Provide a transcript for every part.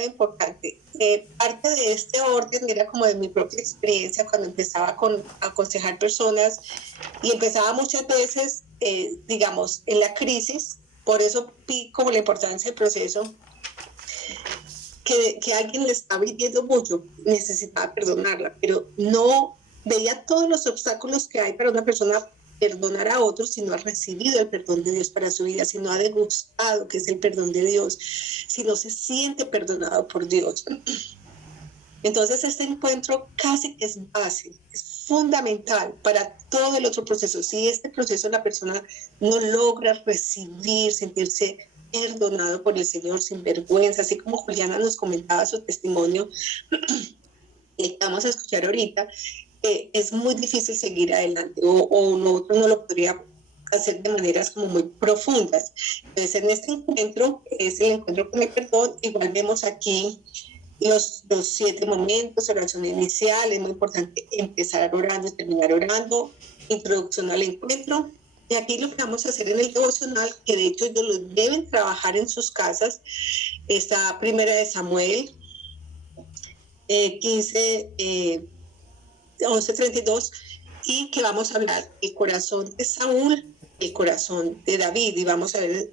importante. Parte de este orden era como de mi propia experiencia cuando empezaba a aconsejar personas y empezaba muchas veces, digamos, en la crisis. Por eso vi como la importancia del proceso, que alguien le estaba viviendo mucho, necesitaba perdonarla, pero no veía todos los obstáculos que hay para una persona perdonar a otros si no ha recibido el perdón de Dios para su vida, si no ha degustado que es el perdón de Dios, si no se siente perdonado por Dios. Entonces este encuentro casi que es base, es fundamental para todo el otro proceso. Si este proceso la persona no logra recibir, sentirse perdonado por el Señor sin vergüenza, así como Juliana nos comentaba su testimonio, que vamos a escuchar ahorita, es muy difícil seguir adelante o nosotros no lo podría hacer de maneras como muy profundas. Entonces en este encuentro, es el encuentro con el perdón, igual vemos aquí los 7 momentos, oración inicial, es muy importante empezar orando y terminar orando, introducción al encuentro. Y aquí lo que vamos a hacer en el devocional, que de hecho ellos lo deben trabajar en sus casas, está Primera de Samuel 11:32, y que vamos a hablar el corazón de Saúl, el corazón de David, y vamos a ver,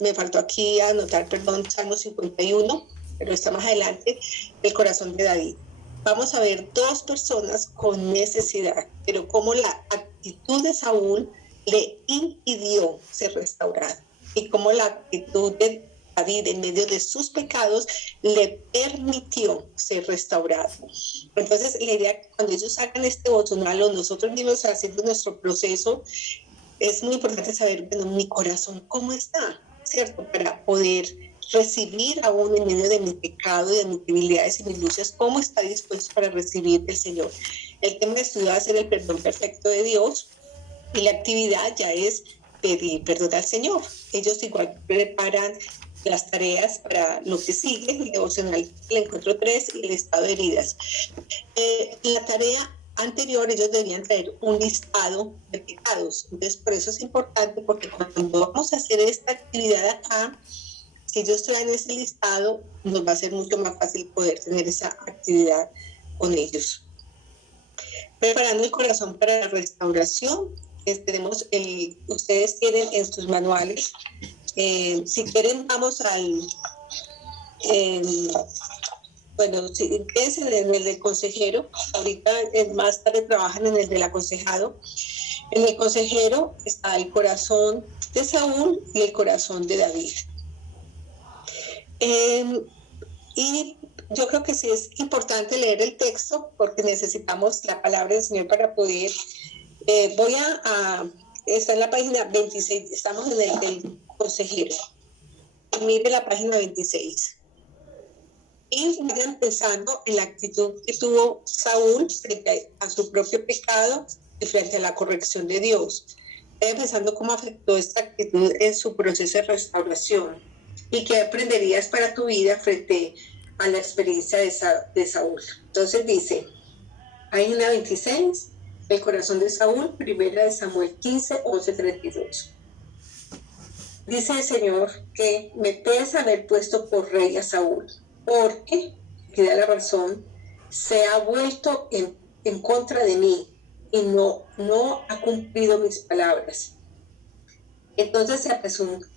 me faltó aquí anotar, perdón, Salmo 51, pero está más adelante, el corazón de David. Vamos a ver 2 personas con necesidad, pero cómo la actitud de Saúl le impidió ser restaurado, y cómo la actitud de David, en medio de sus pecados, le permitió ser restaurado. Entonces, la idea que cuando ellos hagan este devocional o nosotros mismos haciendo nuestro proceso, es muy importante saber, bueno, mi corazón, ¿cómo está? ¿Cierto? Para poder recibir aún en medio de mi pecado y de mis debilidades y mis luchas, ¿cómo está dispuesto para recibir del Señor? El tema de estudio va a ser el perdón perfecto de Dios, y la actividad ya es pedir perdón al Señor. Ellos igual preparan las tareas para lo que sigue, el devocional, el encuentro 3 y el estado de heridas. La tarea anterior, ellos debían traer un listado de pecados. Entonces, por eso es importante, porque cuando vamos a hacer esta actividad acá, si ellos traen ese listado, nos va a ser mucho más fácil poder tener esa actividad con ellos. Preparando el corazón para la restauración. Tenemos, ustedes tienen en sus manuales, si quieren vamos al, bueno, si quédense en el del consejero, ahorita más tarde trabajan en el del aconsejado. En el consejero está el corazón de Saúl y el corazón de David. Y yo creo que sí es importante leer el texto porque necesitamos la palabra del Señor para poder. Voy a está en la página 26, estamos en el del consejero. Y mire la página 26. Y vayan pensando en la actitud que tuvo Saúl frente a su propio pecado y frente a la corrección de Dios. Vayan pensando cómo afectó esta actitud en su proceso de restauración y qué aprenderías para tu vida frente a la experiencia de Saúl. Entonces dice, página 26, el corazón de Saúl, Primera de Samuel 15, 11:32. Dice el Señor que me pesa haber puesto por rey a Saúl, porque, que da la razón, se ha vuelto en contra de mí y no ha cumplido mis palabras. Entonces se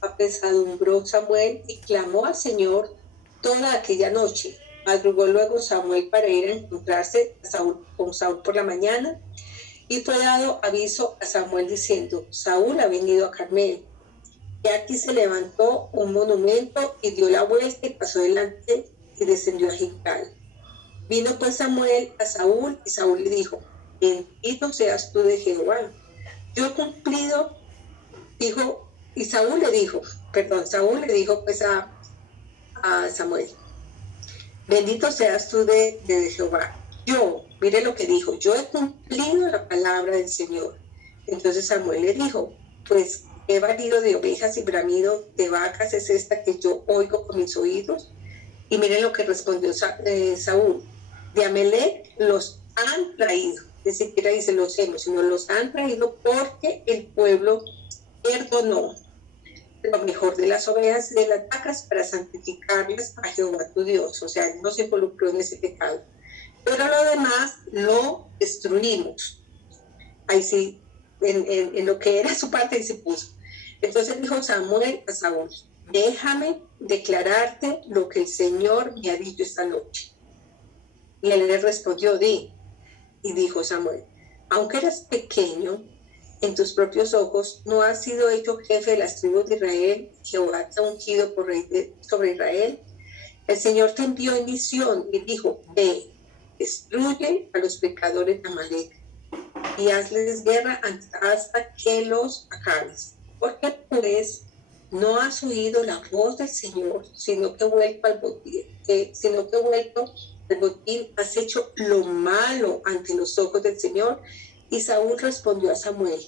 apesadumbró Samuel y clamó al Señor toda aquella noche. Madrugó luego Samuel para ir a encontrarse con Saúl por la mañana, y fue dado aviso a Samuel diciendo, Saúl ha venido a Carmel. Y aquí se levantó un monumento y dio la vuelta y pasó delante y descendió a Gilgal. Vino pues Samuel a Saúl y Saúl le dijo, bendito seas tú de Jehová. Yo he cumplido, dijo, y Saúl le dijo pues a Samuel, bendito seas tú de Jehová. Yo, mire lo que dijo, yo he cumplido la palabra del Señor. Entonces Samuel le dijo, pues ¿qué valido de ovejas y bramido de vacas es esta que yo oigo con mis oídos? Y miren lo que respondió Saúl, de Amalec los han traído, ni siquiera dice los hemos, sino los han traído porque el pueblo perdonó. lo mejor de las ovejas y de las vacas para santificarlas a Jehová tu Dios. O sea, no se involucró en ese pecado. Pero lo demás lo destruimos. Ahí sí, en lo que era su parte, ahí se puso. Entonces dijo Samuel a Saúl: déjame declararte lo que el Señor me ha dicho esta noche. Y él le respondió: di. Y dijo Samuel: aunque eras pequeño en tus propios ojos, no has sido hecho jefe de las tribus de Israel. Jehová te ha ungido por rey sobre Israel. El Señor te envió en misión y dijo: ve, destruye a los pecadores de Amalek y hazles guerra hasta que los acabes. Porque pues no has oído la voz del Señor, sino que vuelto al botín has hecho lo malo ante los ojos del Señor. Y Saúl respondió a Samuel: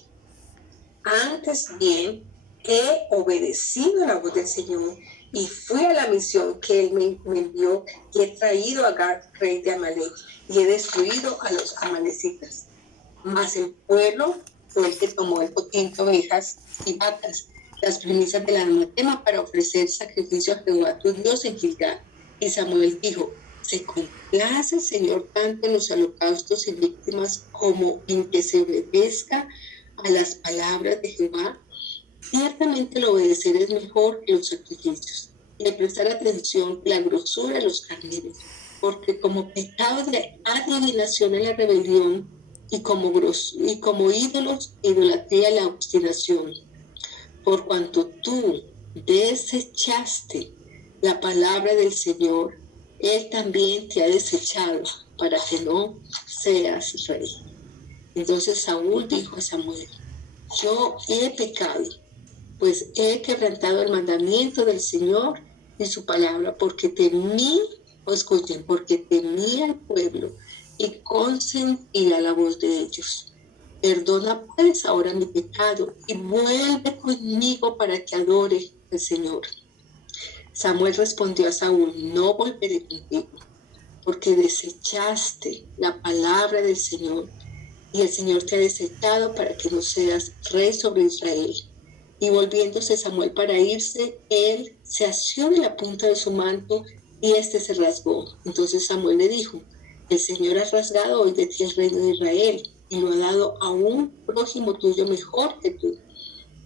antes bien he obedecido la voz del Señor y fui a la misión que él me envió, y he traído a Agag, rey de Amalek, y he destruido a los amalecitas. Mas el pueblo fue el que tomó el botín de ovejas y vacas, las primicias del anatema, para ofrecer sacrificio a Jehová tu Dios en Gilgal. Y Samuel dijo: se complace el Señor tanto en los holocaustos y víctimas como en que se obedezca a las palabras de Jehová. Ciertamente el obedecer es mejor que los sacrificios, y el prestar atención que la grosura de los carneros, porque como pecado de adivinación es la rebelión, y como ídolos, idolatría la obstinación. Por cuanto tú desechaste la palabra del Señor, Él también te ha desechado para que no seas rey. Entonces Saúl dijo a Samuel: yo he pecado, pues he quebrantado el mandamiento del Señor y su palabra, porque temí al pueblo y consentí a la voz de ellos. Perdona pues ahora mi pecado y vuelve conmigo para que adore al Señor. Samuel respondió a Saúl: no volveré contigo, porque desechaste la palabra del Señor, y el Señor te ha desechado para que no seas rey sobre Israel. Y volviéndose Samuel para irse, él se asió de la punta de su manto y se rasgó. Entonces Samuel le dijo: el Señor ha rasgado hoy de ti el reino de Israel y lo ha dado a un prójimo tuyo mejor que tú.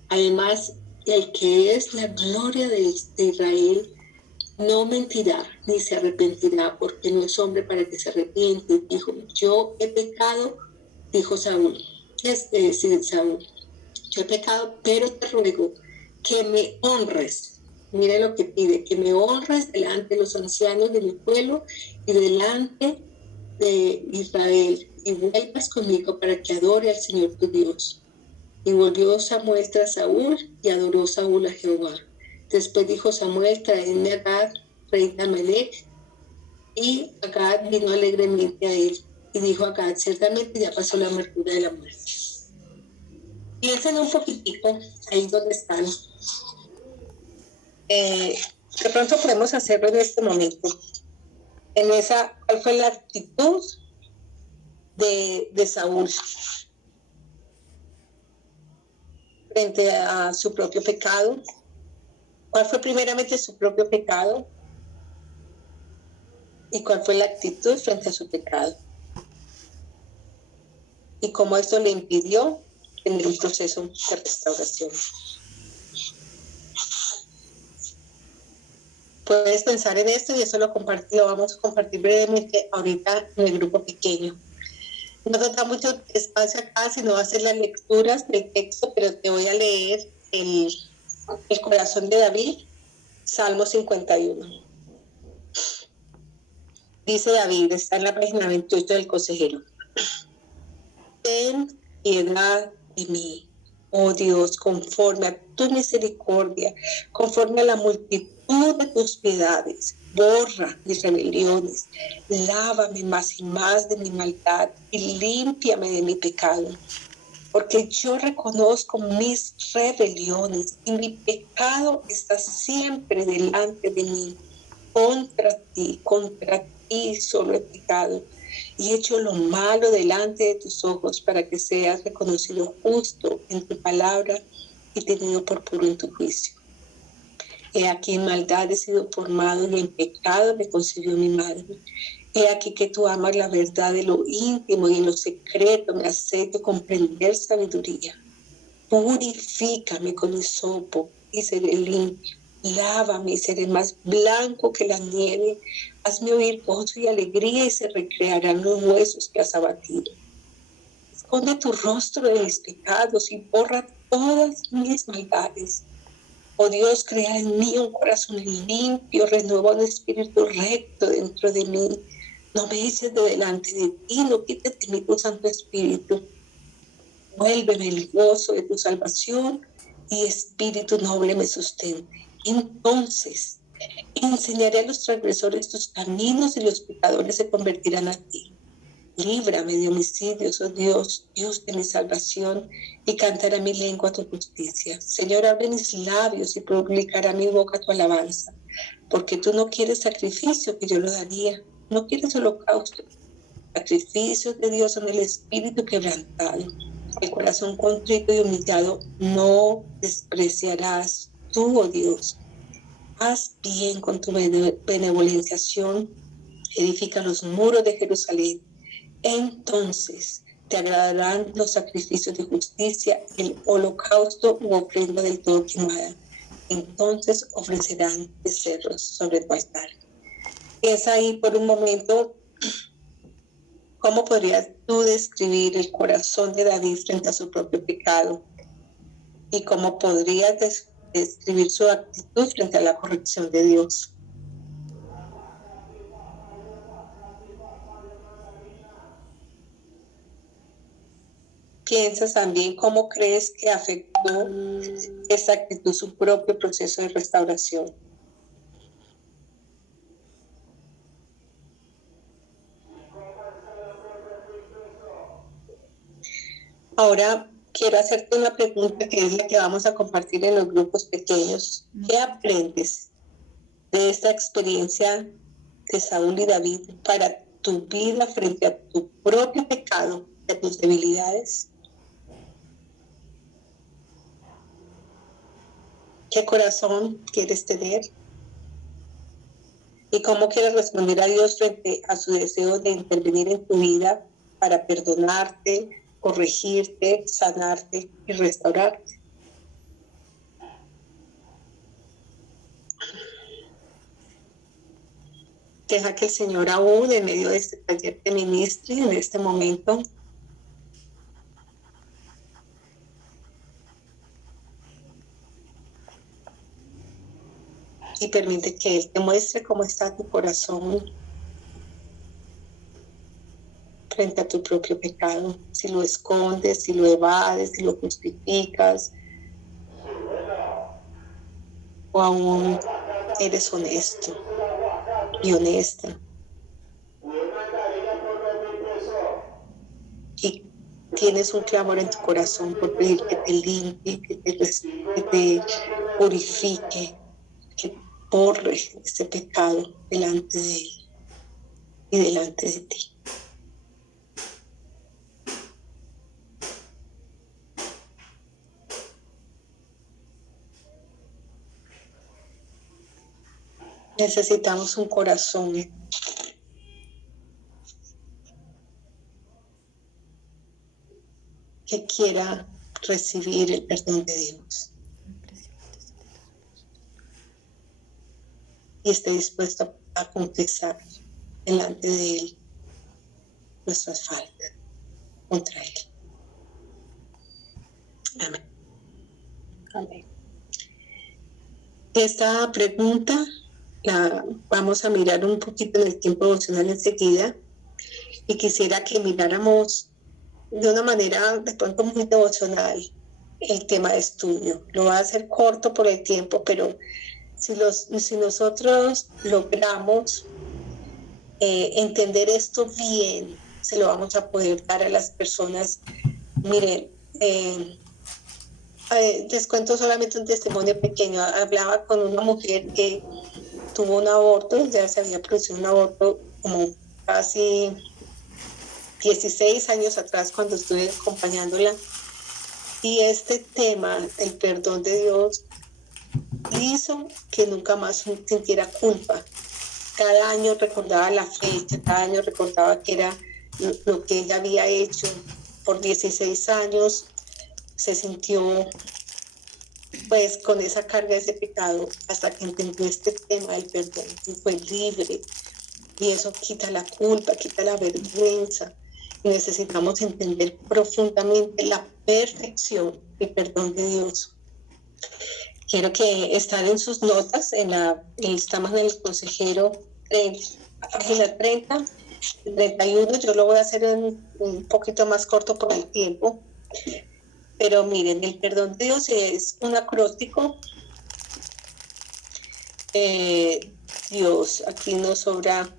Además, el que es la gloria de Israel no mentirá ni se arrepentirá, porque no es hombre para que se arrepiente. Dijo: yo he pecado, dijo Saúl. Saúl: yo he pecado, pero te ruego que me honres. Mira lo que pide: que me honres delante de los ancianos de mi pueblo y delante de Israel, y vuelvas conmigo para que adore al Señor tu Dios. Y volvió Samuel tras Saúl, y adoró Saúl a Jehová. Después dijo Samuel: traedme a Agag, rey de Amalek. Y Agag vino alegremente a él. Y dijo Agag: ciertamente ya pasó la amargura de la muerte. Piensen un poquitico ahí donde están. De pronto podemos hacerlo en este momento. ¿Cuál fue la actitud de Saúl frente a su propio pecado? ¿Cuál fue primeramente su propio pecado? ¿Y cuál fue la actitud frente a su pecado? ¿Y cómo esto le impidió tener un proceso de restauración? Puedes pensar en esto, y eso lo vamos a compartir brevemente ahorita en el grupo pequeño. No nos da mucho espacio acá, sino va a hacer las lecturas del texto, pero te voy a leer el corazón de David, Salmo 51. Dice David, está en la página 28 del consejero: ten piedad de mí, oh Dios, conforme a tu misericordia, conforme a la multitud de tus piedades. Borra mis rebeliones, lávame más y más de mi maldad y límpiame de mi pecado. Porque yo reconozco mis rebeliones y mi pecado está siempre delante de mí. Contra ti solo he pecado y he hecho lo malo delante de tus ojos, para que seas reconocido justo en tu palabra y tenido por puro en tu juicio. He aquí en maldad he sido formado y en pecado me concibió mi madre. He aquí que tú amas la verdad de lo íntimo y en lo secreto me has hecho comprender sabiduría. Purifícame con hisopo y seré limpio. Lávame y seré más blanco que la nieve. Hazme oír gozo y alegría y se recrearán los huesos que has abatido. Esconde tu rostro de mis pecados y borra todas mis maldades. Oh Dios, crea en mí un corazón limpio, renueva un espíritu recto dentro de mí. No me eches de delante de ti, no quites de mí tu Santo Espíritu. Vuélveme el gozo de tu salvación y espíritu noble me sustente. Entonces enseñaré a los transgresores tus caminos y los pecadores se convertirán a ti. Líbrame de homicidios, oh Dios, Dios de mi salvación, y cantará mi lengua tu justicia. Señor, abre mis labios y publicará mi boca tu alabanza, porque tú no quieres sacrificio, que yo lo daría, no quieres holocausto. Sacrificios de Dios son el espíritu quebrantado. El corazón contrito y humillado no despreciarás tú, oh Dios. Haz bien con tu benevolenciación, edifica los muros de Jerusalén. Entonces te agradarán los sacrificios de justicia, el holocausto u ofrenda del todo quemada. Entonces ofrecerán becerros sobre tu altar. Es ahí por un momento, ¿cómo podrías tú describir el corazón de David frente a su propio pecado? ¿Y cómo podrías describir su actitud frente a la corrección de Dios? ¿Piensas también cómo crees que afectó esa actitud su propio proceso de restauración? Ahora quiero hacerte una pregunta que es la que vamos a compartir en los grupos pequeños. ¿Qué aprendes de esta experiencia de Saúl y David para tu vida frente a tu propio pecado, a tus debilidades? ¿Qué corazón quieres tener? ¿Y cómo quieres responder a Dios frente a su deseo de intervenir en tu vida para perdonarte, corregirte, sanarte y restaurarte? Deja que el Señor aún en medio de este taller te ministre en este momento. Y permite que Él te muestre cómo está tu corazón frente a tu propio pecado. Si lo escondes, si lo evades, si lo justificas, o aún eres honesto y honesta. Y tienes un clamor en tu corazón por pedir que te limpie, que te purifique, que borre este pecado delante de Él y delante de ti. Necesitamos un corazón que quiera recibir el perdón de Dios y esté dispuesto a confesar delante de Él nuestras faltas contra Él. Amén. Amén. Esta pregunta la vamos a mirar un poquito en el tiempo devocional enseguida y quisiera que miráramos de una manera de pronto muy devocional el tema de estudio. Lo va a hacer corto por el tiempo, pero si nosotros logramos entender esto bien, se lo vamos a poder dar a las personas. Miren, les cuento solamente un testimonio pequeño. Hablaba con una mujer que tuvo un aborto, ya se había producido un aborto como casi 16 años atrás cuando estuve acompañándola. Y este tema, el perdón de Dios, hizo que nunca más sintiera culpa. Cada año recordaba la fecha, cada año recordaba que era lo que ella había hecho por 16 años. Se sintió pues con esa carga de ese pecado hasta que entendió este tema del perdón y fue libre. Y eso quita la culpa, quita la vergüenza. Y necesitamos entender profundamente la perfección y perdón de Dios. Quiero que estén en sus notas, estamos en el consejero, página 30, 31. Yo lo voy a hacer un poquito más corto por el tiempo. Pero miren, el perdón de Dios es un acróstico. Dios, aquí nos sobra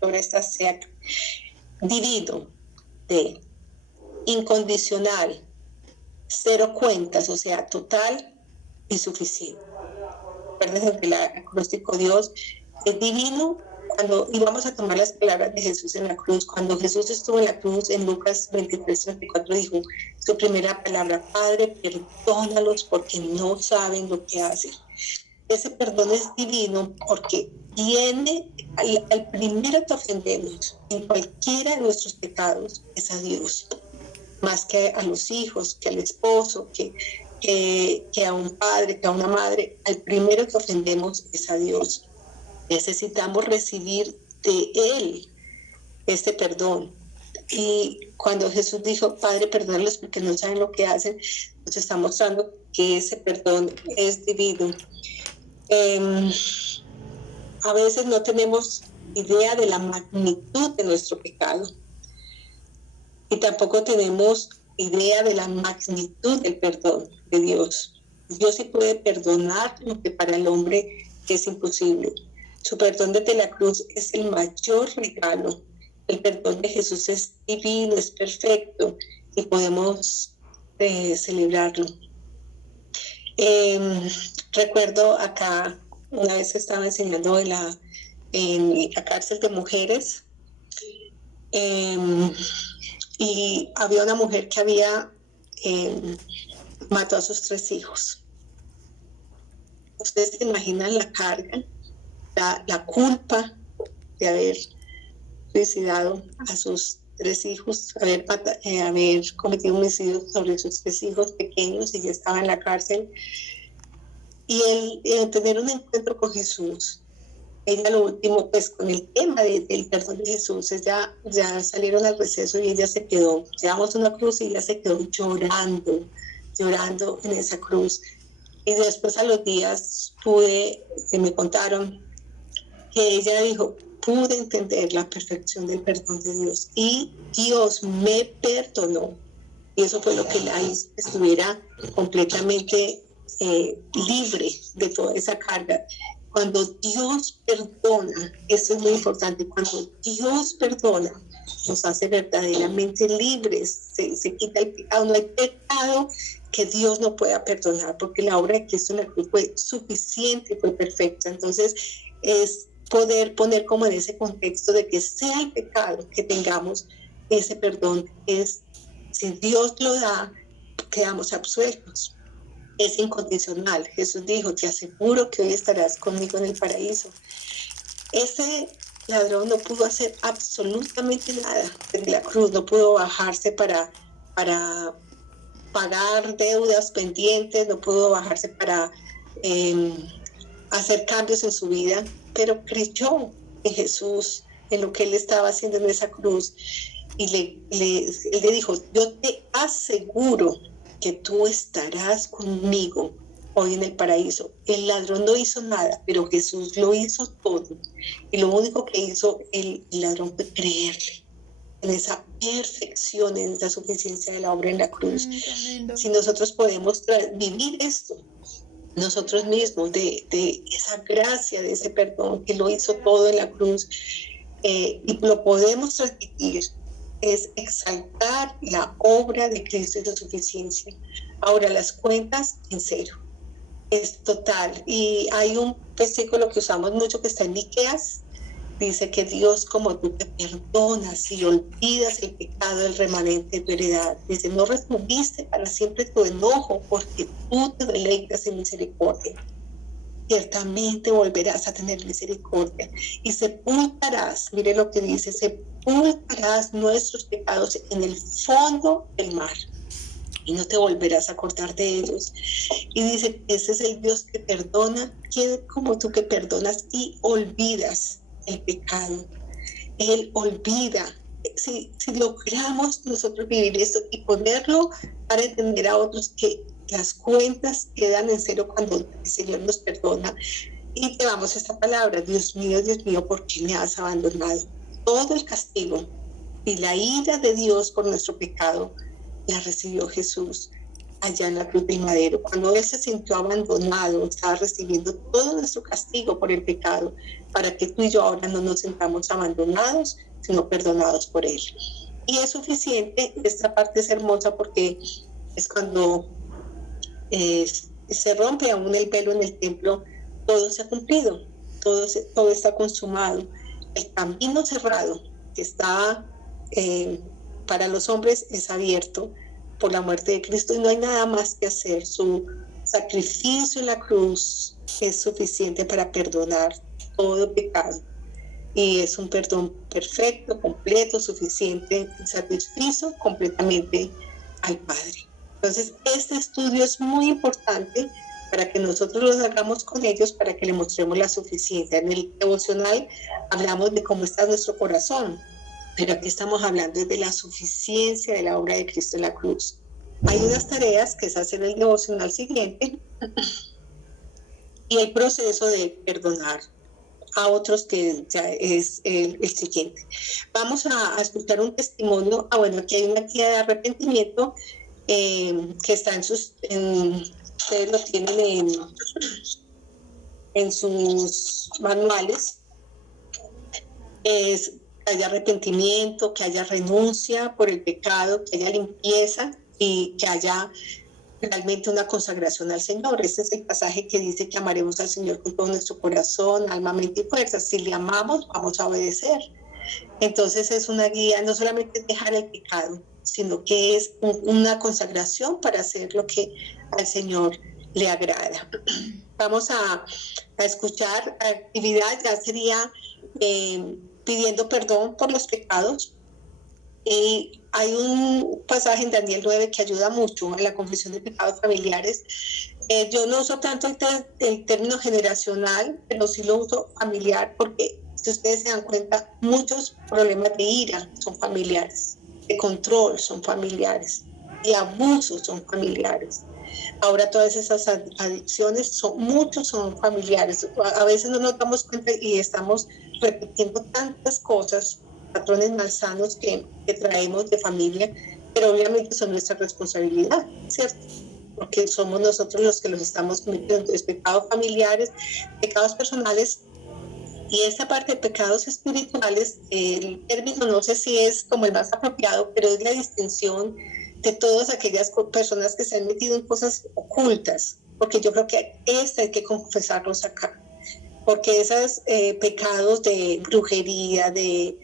sobre esta sea divino, de incondicional, cero cuentas, o sea, total y suficiente. Recuerden que el acróstico Dios es divino. Cuando íbamos a tomar las palabras de Jesús en la cruz, cuando Jesús estuvo en la cruz, en Lucas 23:34 dijo su primera palabra: Padre, perdónalos porque no saben lo que hacen. Ese perdón es divino porque viene al primero que ofendemos en cualquiera de nuestros pecados es a Dios, más que a los hijos, que al esposo, que a un padre, que a una madre. Al primero que ofendemos es a Dios. Necesitamos recibir de Él este perdón. Y cuando Jesús dijo, Padre, perdónalos porque no saben lo que hacen, nos está mostrando que ese perdón es divino. A veces no tenemos idea de la magnitud de nuestro pecado y tampoco tenemos idea de la magnitud del perdón de Dios. Dios sí puede perdonar lo que para el hombre es imposible. Su perdón desde la cruz es el mayor regalo. El perdón de Jesús es divino, es perfecto y podemos celebrarlo. Recuerdo acá, una vez estaba enseñando en la cárcel de mujeres y había una mujer que había matado a sus 3 hijos. Ustedes se imaginan la carga, la culpa de haber suicidado a sus 3 hijos, haber cometido un homicidio sobre sus 3 hijos pequeños y ya estaba en la cárcel. Y el tener un encuentro con Jesús, ella lo último, pues con el tema del perdón de Jesús, ya salieron al receso y ella se quedó, llevamos una cruz y ella se quedó llorando en esa cruz. Y después a los días me contaron que ella dijo, pude entender la perfección del perdón de Dios y Dios me perdonó. Y eso fue lo que la hizo que estuviera completamente libre de toda esa carga. Cuando Dios perdona, eso es muy importante, cuando Dios perdona, nos hace verdaderamente libres, se quita el pecado. No hay pecado que Dios no pueda perdonar, porque la obra de Cristo en la cruz fue suficiente, fue perfecta. Entonces, es poder poner como en ese contexto de que sea el pecado que tengamos, ese perdón es, si Dios lo da, quedamos absueltos. Es incondicional. Jesús dijo, te aseguro que hoy estarás conmigo en el paraíso. Ese ladrón no pudo hacer absolutamente nada desde la cruz, no pudo bajarse para pagar deudas pendientes, no pudo bajarse para hacer cambios en su vida, pero creyó en Jesús, en lo que Él estaba haciendo en esa cruz, y Él le dijo, yo te aseguro que tú estarás conmigo hoy en el paraíso. El ladrón no hizo nada, pero Jesús lo hizo todo. Y lo único que hizo el ladrón fue creerle en esa perfección, en esa suficiencia de la obra en la cruz. Si nosotros podemos vivir esto, nosotros mismos, de esa gracia, de ese perdón que lo hizo todo en la cruz, y lo podemos transmitir, es exaltar la obra de Cristo y su suficiencia. Ahora, las cuentas en cero, es total. Y hay un versículo que usamos mucho que está en Miqueas, Dice que Dios, como tú, te perdonas y olvidas el pecado del remanente de tu heredad. Dice, no retuviste para siempre tu enojo, porque tú te deleitas en misericordia. Ciertamente volverás a tener misericordia y sepultarás, mire lo que dice, sepultarás nuestros pecados en el fondo del mar y no te volverás a acordar de ellos. Y dice, ese es el Dios que perdona, ¿quién como tú que perdonas y olvidas el pecado? Él olvida. Si logramos nosotros vivir esto y ponerlo para entender a otros que las cuentas quedan en cero cuando el Señor nos perdona y llevamos esta palabra, Dios mío, ¿por qué me has abandonado? Todo el castigo y la ira de Dios por nuestro pecado la recibió Jesús allá en la cruz del madero. Cuando Él se sintió abandonado, estaba recibiendo todo nuestro castigo por el pecado, para que tú y yo ahora no nos sintamos abandonados, sino perdonados por Él. Y es suficiente. Esta parte es hermosa porque es cuando se rompe aún el velo en el templo, todo se ha cumplido, todo está consumado. El camino cerrado que está para los hombres es abierto por la muerte de Cristo y no hay nada más que hacer. Su sacrificio en la cruz es suficiente para perdonar todo pecado y es un perdón perfecto, completo, suficiente, satisfizo completamente al Padre. Entonces, este estudio es muy importante para que nosotros lo hagamos con ellos, para que le mostremos la suficiencia. En el devocional hablamos de cómo está nuestro corazón, pero aquí estamos hablando de la suficiencia de la obra de Cristo en la cruz. Hay unas tareas que es hacer el devocional siguiente y el proceso de perdonar a otros, que ya es el siguiente. Vamos a escuchar un testimonio. Bueno, aquí hay una guía de arrepentimiento que está ustedes lo tienen en sus manuales. Es que haya arrepentimiento, que haya renuncia por el pecado, que haya limpieza y que haya realmente una consagración al Señor. Este es el pasaje que dice que amaremos al Señor con todo nuestro corazón, alma, mente y fuerza. Si le amamos, vamos a obedecer. Entonces es una guía, no solamente dejar el pecado, sino que es una consagración para hacer lo que al Señor le agrada. Vamos a escuchar. La actividad ya sería pidiendo perdón por los pecados. Y hay un pasaje en Daniel 9 que ayuda mucho en la confesión de pecados familiares. Yo no uso tanto el término generacional, pero sí lo uso familiar, porque si ustedes se dan cuenta, muchos problemas de ira son familiares, de control son familiares, y abusos son familiares. Ahora todas esas adicciones, muchos son familiares. A veces no nos damos cuenta y estamos repitiendo tantas cosas, patrones malsanos que traemos de familia, pero obviamente son nuestra responsabilidad, ¿cierto? Porque somos nosotros los que los estamos cometiendo. Entonces, pecados familiares, pecados personales, y esta parte de pecados espirituales, el término no sé si es como el más apropiado, pero es la distinción de todas aquellas personas que se han metido en cosas ocultas, porque yo creo que hay que confesarlos acá, porque esos pecados de brujería, de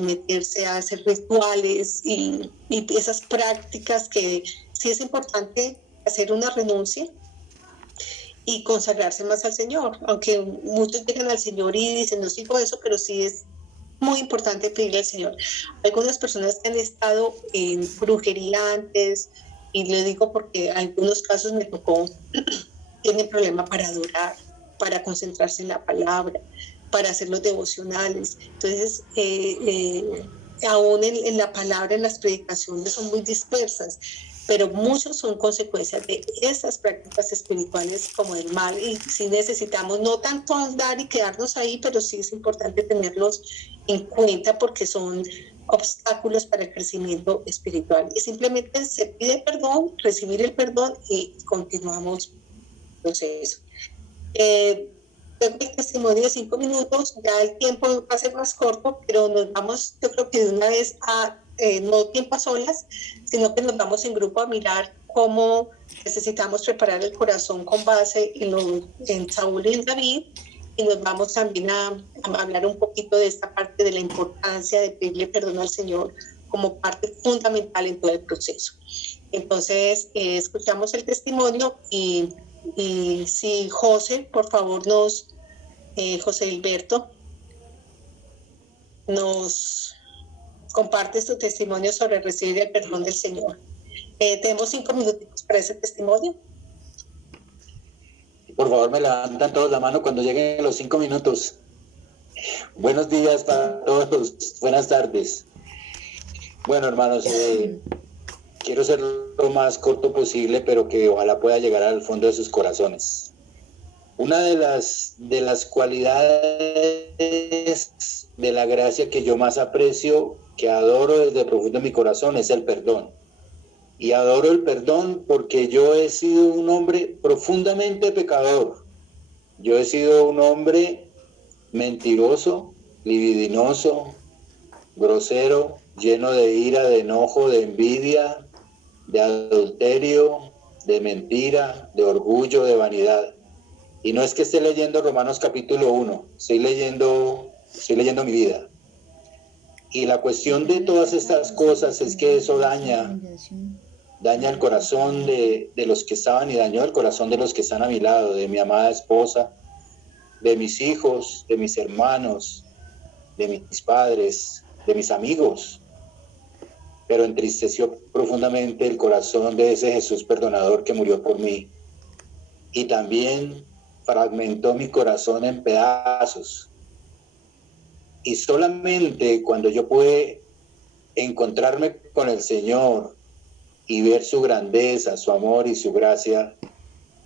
meterse a hacer rituales y esas prácticas, que sí es importante hacer una renuncia y consagrarse más al Señor, aunque muchos llegan al Señor y dicen, no sigo eso, pero sí es muy importante pedirle al Señor. Algunas personas que han estado en brujería antes, y lo digo porque en algunos casos me tocó, tienen problema para adorar, para concentrarse en la palabra, para hacer los devocionales. Entonces, aún en la palabra, en las predicaciones son muy dispersas, pero muchos son consecuencias de esas prácticas espirituales como el mal, y sí necesitamos no tanto andar y quedarnos ahí, pero sí es importante tenerlos en cuenta porque son obstáculos para el crecimiento espiritual. Y simplemente se pide perdón, recibir el perdón y continuamos el proceso. Tengo el testimonio de 5 minutos, ya el tiempo va a ser más corto, pero nos vamos, yo creo que de una vez a no tiempo a solas, sino que nos vamos en grupo a mirar cómo necesitamos preparar el corazón con base en Saúl y en David, y nos vamos también a hablar un poquito de esta parte de la importancia de pedirle perdón al Señor como parte fundamental en todo el proceso. Entonces, escuchamos el testimonio y si José, por favor, José Hilberto, nos comparte su testimonio sobre recibir el perdón del Señor. Tenemos 5 minutitos para ese testimonio. Por favor, me levantan todos la mano cuando lleguen los 5 minutos. Buenos días para todos, buenas tardes. Bueno, hermanos, quiero ser lo más corto posible, pero que ojalá pueda llegar al fondo de sus corazones. Una de las cualidades de la gracia que yo más aprecio, que adoro desde el profundo de mi corazón, es el perdón. Y adoro el perdón porque yo he sido un hombre profundamente pecador. Yo he sido un hombre mentiroso, libidinoso, grosero, lleno de ira, de enojo, de envidia, de adulterio, de mentira, de orgullo, de vanidad. Y no es que esté leyendo Romanos capítulo 1, estoy leyendo mi vida. Y la cuestión de todas estas cosas es que eso daña el corazón de los que estaban y dañó el corazón de los que están a mi lado, de mi amada esposa, de mis hijos, de mis hermanos, de mis padres, de mis amigos. Pero entristeció profundamente el corazón de ese Jesús perdonador que murió por mí. Y también fragmentó mi corazón en pedazos. Y solamente cuando yo pude encontrarme con el Señor y ver su grandeza, su amor y su gracia,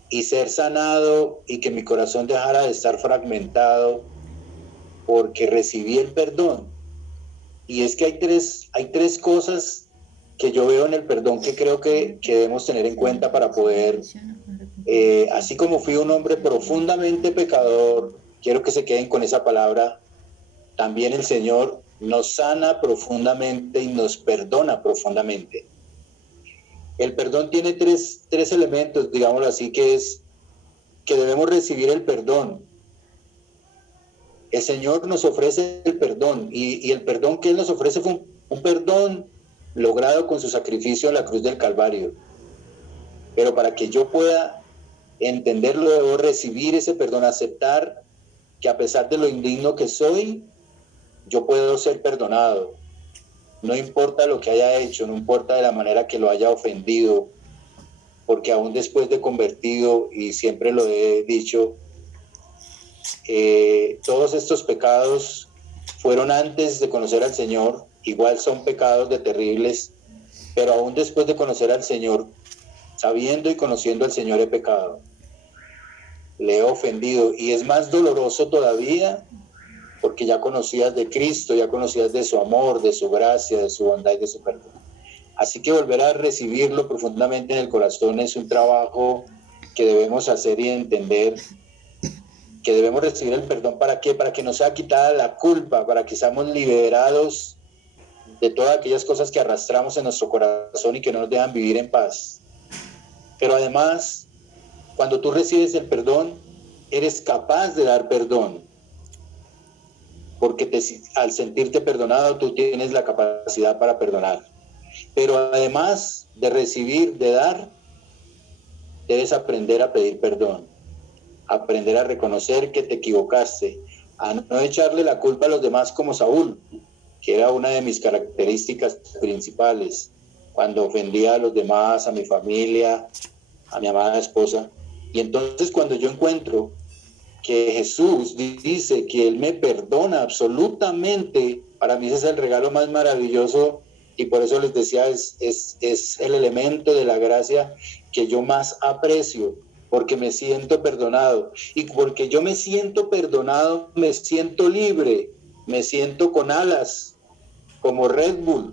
y ser sanado y que mi corazón dejara de estar fragmentado, porque recibí el perdón. Y es que hay tres cosas que yo veo en el perdón que creo que debemos tener en cuenta para poder, así como fui un hombre profundamente pecador, quiero que se queden con esa palabra, también el Señor nos sana profundamente y nos perdona profundamente. El perdón tiene tres elementos, digámoslo así, que es que debemos recibir el perdón. El Señor nos ofrece el perdón y el perdón que Él nos ofrece fue un perdón logrado con su sacrificio en la cruz del Calvario. Pero para que yo pueda entenderlo, debo recibir ese perdón, aceptar que a pesar de lo indigno que soy, yo puedo ser perdonado. No importa lo que haya hecho, no importa de la manera que lo haya ofendido, porque aún después de convertido, y siempre lo he dicho, todos estos pecados fueron antes de conocer al Señor, igual son pecados de terribles, pero aún después de conocer al Señor, sabiendo y conociendo al Señor, he pecado, le he ofendido, y es más doloroso todavía porque ya conocías de Cristo, ya conocías de su amor, de su gracia, de su bondad y de su perdón. Así que volver a recibirlo profundamente en el corazón es un trabajo que debemos hacer y entender que debemos recibir el perdón. ¿Para qué? Para que nos sea quitada la culpa, para que seamos liberados de todas aquellas cosas que arrastramos en nuestro corazón y que no nos dejan vivir en paz. Pero además, cuando tú recibes el perdón, eres capaz de dar perdón. Porque al sentirte perdonado, tú tienes la capacidad para perdonar. Pero además de recibir, de dar, debes aprender a pedir perdón. Aprender a reconocer que te equivocaste, a no echarle la culpa a los demás como Saúl, que era una de mis características principales, cuando ofendía a los demás, a mi familia, a mi amada esposa. Y entonces cuando yo encuentro que Jesús dice que Él me perdona absolutamente, para mí ese es el regalo más maravilloso, y por eso les decía, es el elemento de la gracia que yo más aprecio, porque me siento perdonado, y porque yo me siento perdonado, me siento libre, me siento con alas, como Red Bull,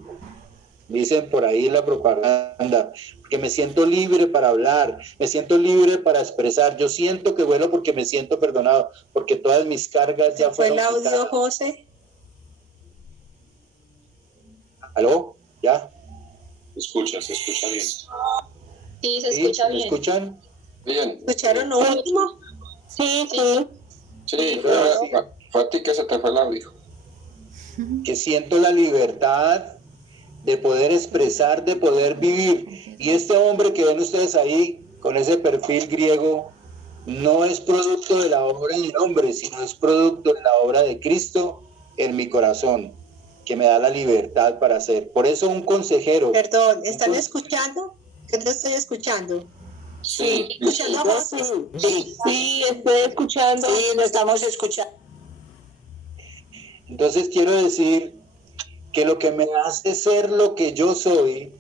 dicen por ahí en la propaganda, que me siento libre para hablar, me siento libre para expresar, yo siento que vuelo porque me siento perdonado, porque todas mis cargas ya fueron quitadas. ¿Fue el audio, José? ¿Aló? ¿Ya? Se escucha bien. Sí, se escucha bien. ¿Me escuchan? Bien. ¿Escucharon lo último? Sí. Sí, fue a ti que se te fue el audio. Que siento la libertad de poder expresar, de poder vivir. Y este hombre que ven ustedes ahí, con ese perfil griego, no es producto de la obra del hombre, sino es producto de la obra de Cristo en mi corazón, que me da la libertad para hacer. Por eso un consejero... Perdón, ¿están escuchando? Yo no estoy escuchando. Sí, ¿Escuchando a vos? Sí, estoy escuchando. Sí, lo estamos escuchando. Entonces quiero decir que lo que me hace ser lo que yo soy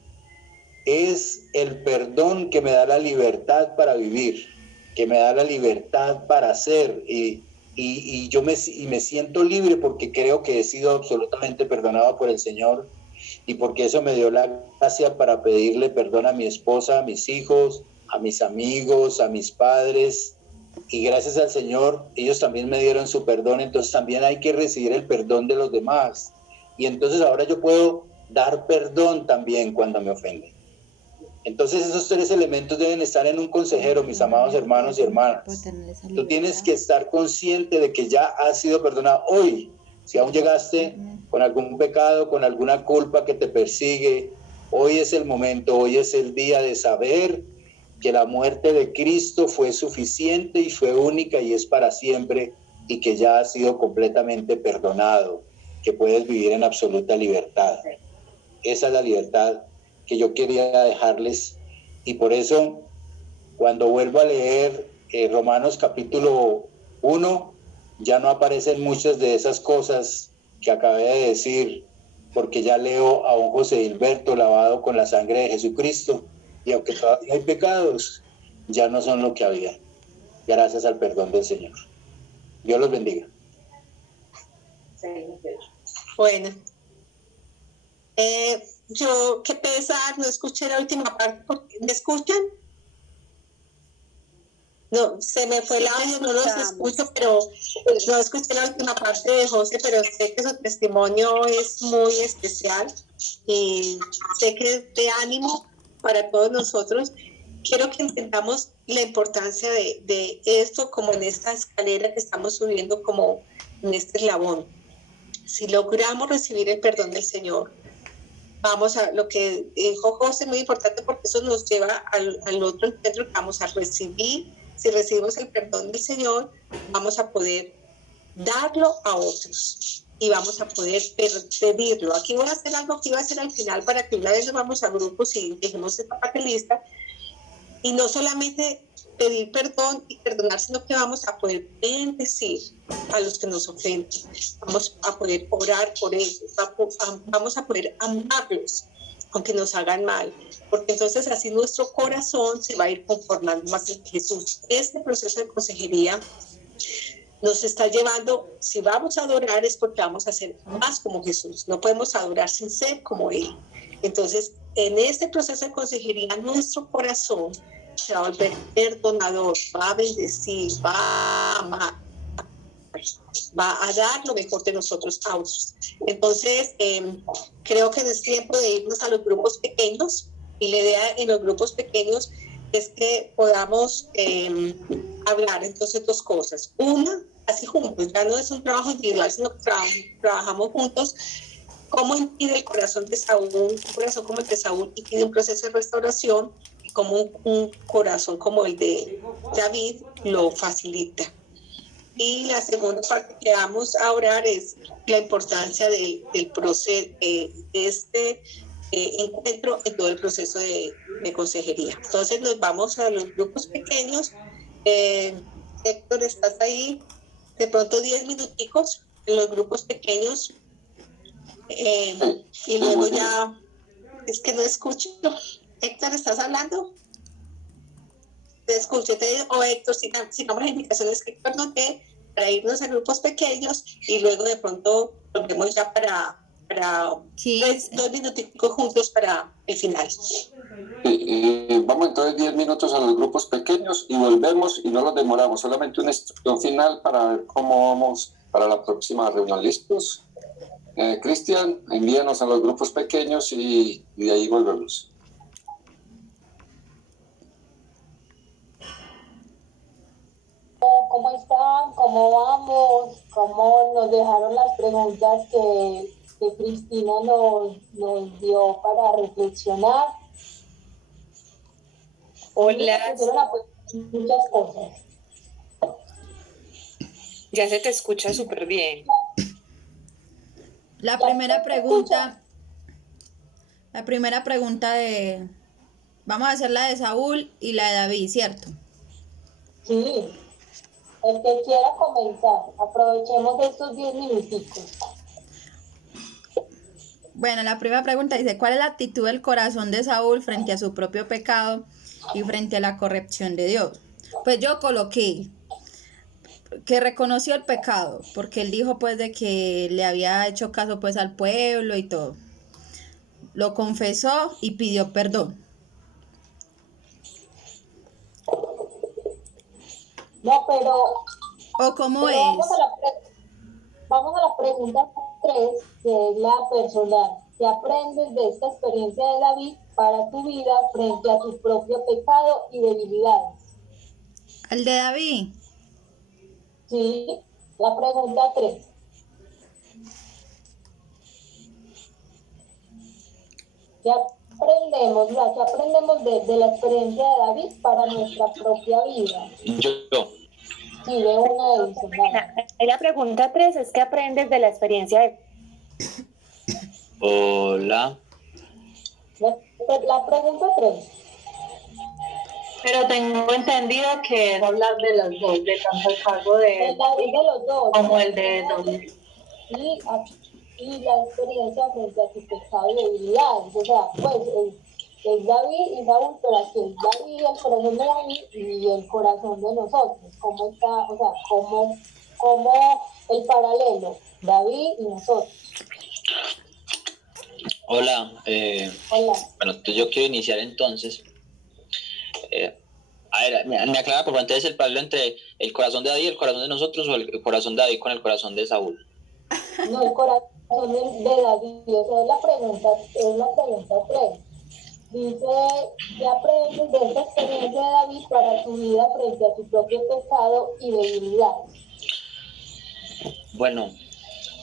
es el perdón que me da la libertad para vivir, que me da la libertad para hacer y yo me siento libre porque creo que he sido absolutamente perdonado por el Señor y porque eso me dio la gracia para pedirle perdón a mi esposa, a mis hijos, a mis amigos, a mis padres, y gracias al Señor ellos también me dieron su perdón. Entonces también hay que recibir el perdón de los demás, y entonces ahora yo puedo dar perdón también cuando me ofenden. Entonces esos tres elementos deben estar en un consejero, mis amados hermanos y hermanas. Tú tienes que estar consciente de que ya has sido perdonado hoy. Si aún llegaste con algún pecado, con alguna culpa que te persigue, hoy es el momento, hoy es el día de saber que la muerte de Cristo fue suficiente y fue única y es para siempre, y que ya has sido completamente perdonado, que puedes vivir en absoluta libertad. Esa es la libertad que yo quería dejarles, y por eso cuando vuelvo a leer Romanos capítulo 1, ya no aparecen muchas de esas cosas que acabé de decir, porque ya leo a un José Hilberto lavado con la sangre de Jesucristo, y aunque todavía hay pecados, ya no son lo que había, gracias al perdón del Señor. Dios los bendiga. Bueno, yo, qué pesar, no escuché la última parte. ¿Me escuchan? No, se me fue el audio, no los escucho, pero no escuché la última parte de José, pero sé que su testimonio es muy especial y sé que es de ánimo para todos nosotros. Quiero que entendamos la importancia de esto como en esta escalera que estamos subiendo, como en este eslabón. Si logramos recibir el perdón del Señor, vamos a lo que dijo José, muy importante, porque eso nos lleva al otro encuentro que vamos a recibir. Si recibimos el perdón del Señor, vamos a poder darlo a otros y vamos a poder pedirlo. Aquí voy a hacer algo que iba a hacer al final, para que una vez nos vamos a grupos y dejemos esta parte lista, y no solamente pedir perdón y perdonar, sino que vamos a poder bendecir a los que nos ofenden, vamos a poder orar por ellos, vamos a poder amarlos aunque nos hagan mal, porque entonces así nuestro corazón se va a ir conformando más en Jesús. Este proceso de consejería nos está llevando, si vamos a adorar es porque vamos a ser más como Jesús, no podemos adorar sin ser como Él. Entonces, en este proceso de consejería, nuestro corazón se va a volver perdonador, va a bendecir, va a amar, va a dar lo mejor de nosotros a otros. Entonces, creo que es tiempo de irnos a los grupos pequeños, y la idea en los grupos pequeños es que podamos hablar entonces dos cosas. Una, así juntos, ya no es un trabajo individual, sino que trabajamos juntos. ¿Cómo impide el corazón de Saúl, un corazón como el de Saúl, impide un proceso de restauración, y como un corazón como el de David lo facilita? Y la segunda parte que vamos a orar es la importancia del proceso, de este encuentro en todo el proceso de consejería. Entonces nos vamos a los grupos pequeños. Héctor, ¿estás ahí? De pronto 10 minuticos en los grupos pequeños, y luego ya, es que no escucho. Héctor, ¿estás hablando? Te escucho, o Héctor, sigamos las indicaciones que Héctor nos dé para irnos a grupos pequeños, y luego de pronto volvemos ya para Sí. 2 minuticos juntos para el final. Vamos entonces 10 minutos a los grupos pequeños y volvemos, y no los demoramos, solamente una instrucción final para ver cómo vamos para la próxima reunión. ¿Listos? Cristian, envíanos a los grupos pequeños y de ahí volvemos. ¿Cómo están? ¿Cómo ¿cómo vamos? ¿Cómo nos dejaron las preguntas que Cristina nos dio para reflexionar? Hola, Pusieron a muchas cosas. ya se te escucha súper bien. La primera pregunta de... Vamos a hacer la de Saúl y la de David, ¿cierto? Sí, el que quiera comenzar, aprovechemos estos 10 minuticos. Bueno, la primera pregunta dice, ¿cuál es la actitud del corazón de Saúl frente a su propio pecado y frente a la corrección de Dios? Pues yo coloqué que reconoció el pecado, porque él dijo pues de que le había hecho caso pues al pueblo y todo. Lo confesó y pidió perdón. No, pero ¿O cómo es? Vamos a la pregunta 3, que es la personal. ¿Qué aprendes de esta experiencia de David para tu vida frente a tu propio pecado y debilidades? ¿El de David? Sí, la pregunta 3. ¿Qué aprendemos, ¿qué aprendemos de la experiencia de David para nuestra propia vida? Yo. Sí, de una de esas. La pregunta 3 es ¿qué aprendes de la experiencia de... Hola. La pregunta 3. Pero tengo entendido que es hablar de los dos, de tanto el caso de David de los dos. como el de David. Y la experiencia frente a tu pecado y debilidades. O sea, pues es David y Saúl, pero aquí es David, el corazón de David y el corazón de nosotros. ¿Cómo está? O sea, cómo el paralelo, David y nosotros. Hola. Hola. Bueno, entonces yo quiero iniciar entonces. A ver, me aclara por favor, entonces el paralelo entre el corazón de David y el corazón de nosotros o el corazón de David con el corazón de Saúl. No, el corazón de David, o sea, es la pregunta 3. Dice, ¿qué aprendes de esta experiencia de David para tu vida frente a tu propio pecado y debilidad? Bueno,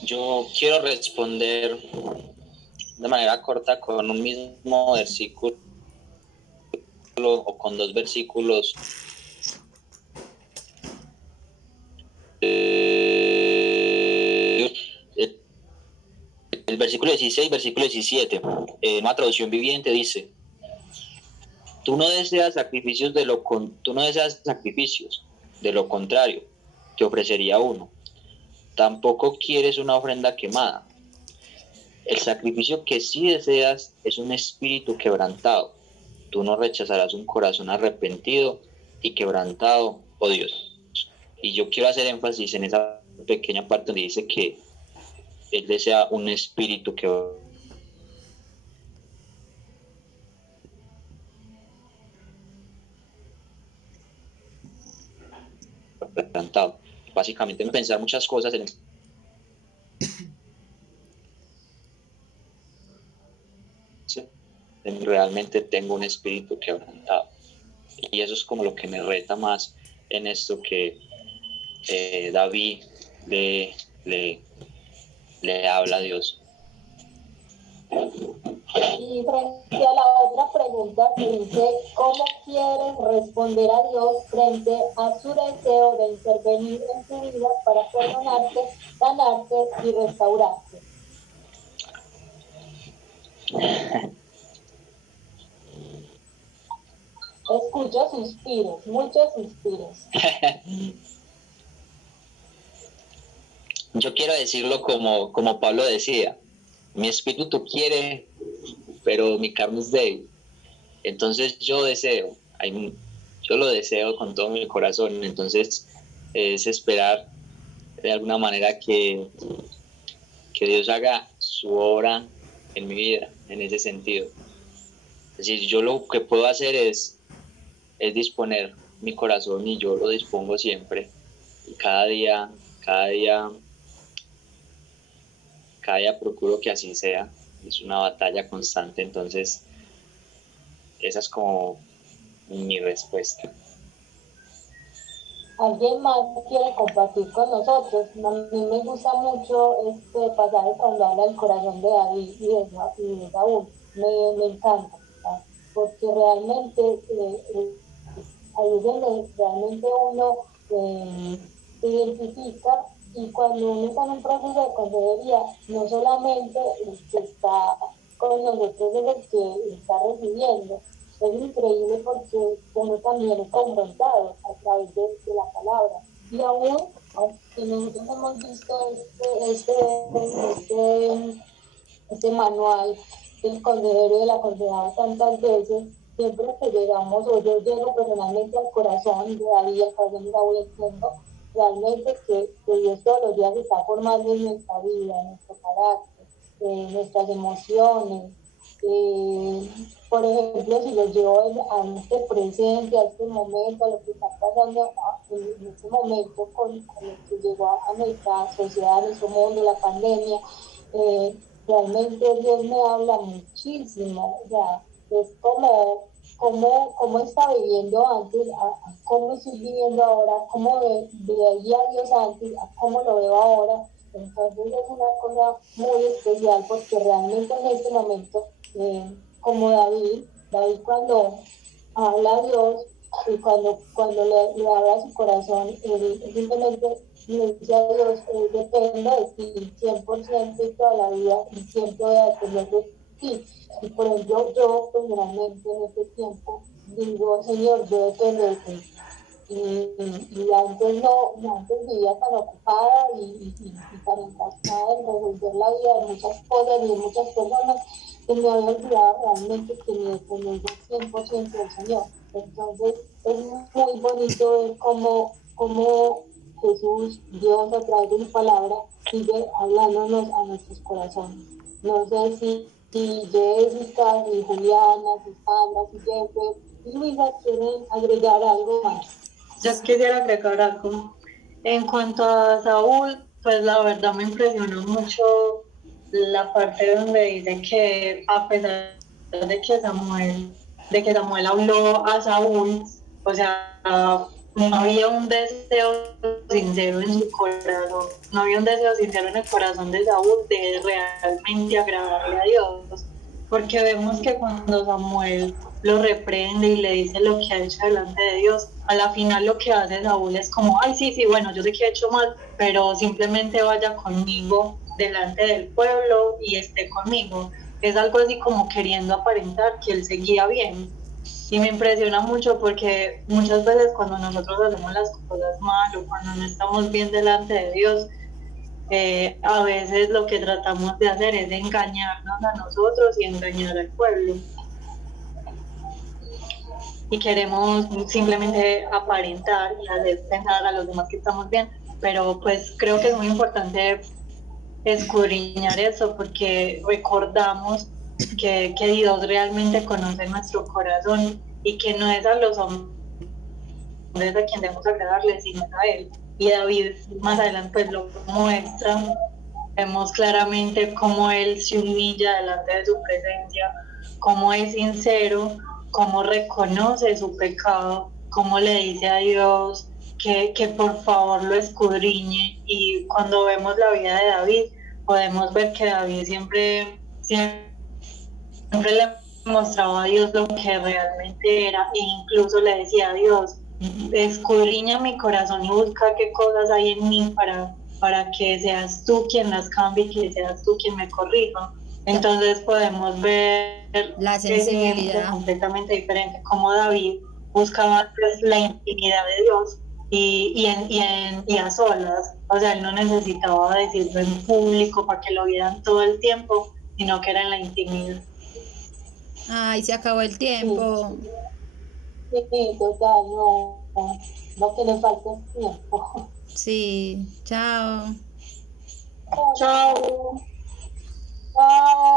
yo quiero responder de manera corta con un mismo versículo o con dos versículos. El versículo 16, versículo 17, en una traducción viviente dice: tú no deseas sacrificios, de lo contrario, te ofrecería uno. Tampoco quieres una ofrenda quemada. El sacrificio que sí deseas es un espíritu quebrantado. Tú no rechazarás un corazón arrepentido y quebrantado, oh Dios. Y yo quiero hacer énfasis en esa pequeña parte donde dice que Él desea un espíritu quebrantado. Básicamente pensar muchas cosas realmente tengo un espíritu quebrantado. Y eso es como lo que me reta más en esto que David le habla a Dios. Y frente a la otra pregunta que dice, ¿cómo quieres responder a Dios frente a su deseo de intervenir en tu vida para perdonarte, sanarte y restaurarte? Escucho suspiros, muchos suspiros. Yo quiero decirlo como Pablo decía: mi espíritu quiere, pero mi carne es débil. Entonces yo lo deseo con todo mi corazón. Entonces es esperar de alguna manera que Dios haga su obra en mi vida, en ese sentido. Es decir, yo lo que puedo hacer es disponer mi corazón, y yo lo dispongo siempre. Y cada día procuro que así sea. Es una batalla constante. Entonces esa es como mi respuesta. alguien más quiere compartir con nosotros. A mí me gusta mucho este pasaje cuando habla del corazón de David y de Saúl. Me encanta, ¿verdad? Porque realmente ahí es donde realmente uno se identifica, y cuando uno está en un proceso de consejería, no solamente el que está con nosotros es el que está recibiendo. Es increíble porque uno también es confrontado a través de la palabra. Y aún, aunque nosotros hemos visto este manual del consejero y del aconsejado tantas veces, siempre que llegamos, o yo llego personalmente al corazón de David, al corazón de Saúl, entiendo realmente que Dios todos los días está formando en nuestra vida, en nuestro carácter, en nuestras emociones. Por ejemplo, si lo llevo a este presente, a este momento, a lo que está pasando en este momento con lo que llegó a nuestra sociedad, a nuestro mundo, la pandemia, realmente Dios me habla muchísimo. O sea, es cómo estaba viviendo antes, a cómo estoy viviendo ahora, cómo veía a Dios antes, a cómo lo veo ahora. Entonces es una cosa muy especial porque realmente en este momento, como David cuando habla a Dios y cuando le habla su corazón, él simplemente le dice a Dios, dependo de ti 100% y toda la vida, y siempre voy a depender de ti. Y por ejemplo, yo personalmente en este tiempo digo, Señor, yo dependo de ti. Y antes no, antes vivía tan ocupada y tan enfocada en resolver la vida de muchas cosas y de muchas personas, que me había olvidado realmente que mi dependencia es 100% del Señor. Entonces es muy bonito ver cómo Jesús, Dios, a través de su palabra, sigue hablándonos a nuestros corazones. No sé si Jessica, si Juliana, si Sandra, si Jeffer, si Luisa quieren agregar algo más. Yo quisiera agregar algo. En cuanto a Saúl, pues la verdad me impresionó mucho la parte donde dice que a pesar de que Samuel habló a Saúl, o sea, no había un deseo sincero en su corazón, no había un deseo sincero en el corazón de Saúl de realmente agradarle a Dios, porque vemos que cuando Samuel lo reprende y le dice lo que ha hecho delante de Dios, a la final lo que hace Saúl es como, ay, sí, bueno, yo sé que he hecho mal, pero simplemente vaya conmigo delante del pueblo y esté conmigo. Es algo así como queriendo aparentar que él seguía bien. Y me impresiona mucho porque muchas veces cuando nosotros hacemos las cosas mal o cuando no estamos bien delante de Dios, a veces lo que tratamos de hacer es engañarnos a nosotros y engañar al pueblo. Y queremos simplemente aparentar y hacer pensar a los demás que estamos bien, pero pues creo que es muy importante escudriñar eso porque recordamos que Dios realmente conoce nuestro corazón y que no es a los hombres a quien debemos agradarle, sino a Él. Y David más adelante pues lo muestra, vemos claramente cómo Él se humilla delante de su presencia, cómo es sincero, cómo reconoce su pecado, cómo le dice a Dios que por favor lo escudriñe. Y cuando vemos la vida de David, podemos ver que David siempre le mostraba a Dios lo que realmente era, e incluso le decía a Dios, escudriña mi corazón y busca qué cosas hay en mí para que seas tú quien las cambie y que seas tú quien me corrija. Entonces podemos ver La ese ejemplo sensibilidad. completamente diferente, como David buscaba pues, la intimidad de Dios y a solas. O sea, él no necesitaba decirlo en público para que lo vieran todo el tiempo, sino que era en la intimidad. Ay, se acabó el tiempo. Sí, total, no que le falte tiempo. Sí, chao. Chao. Chao.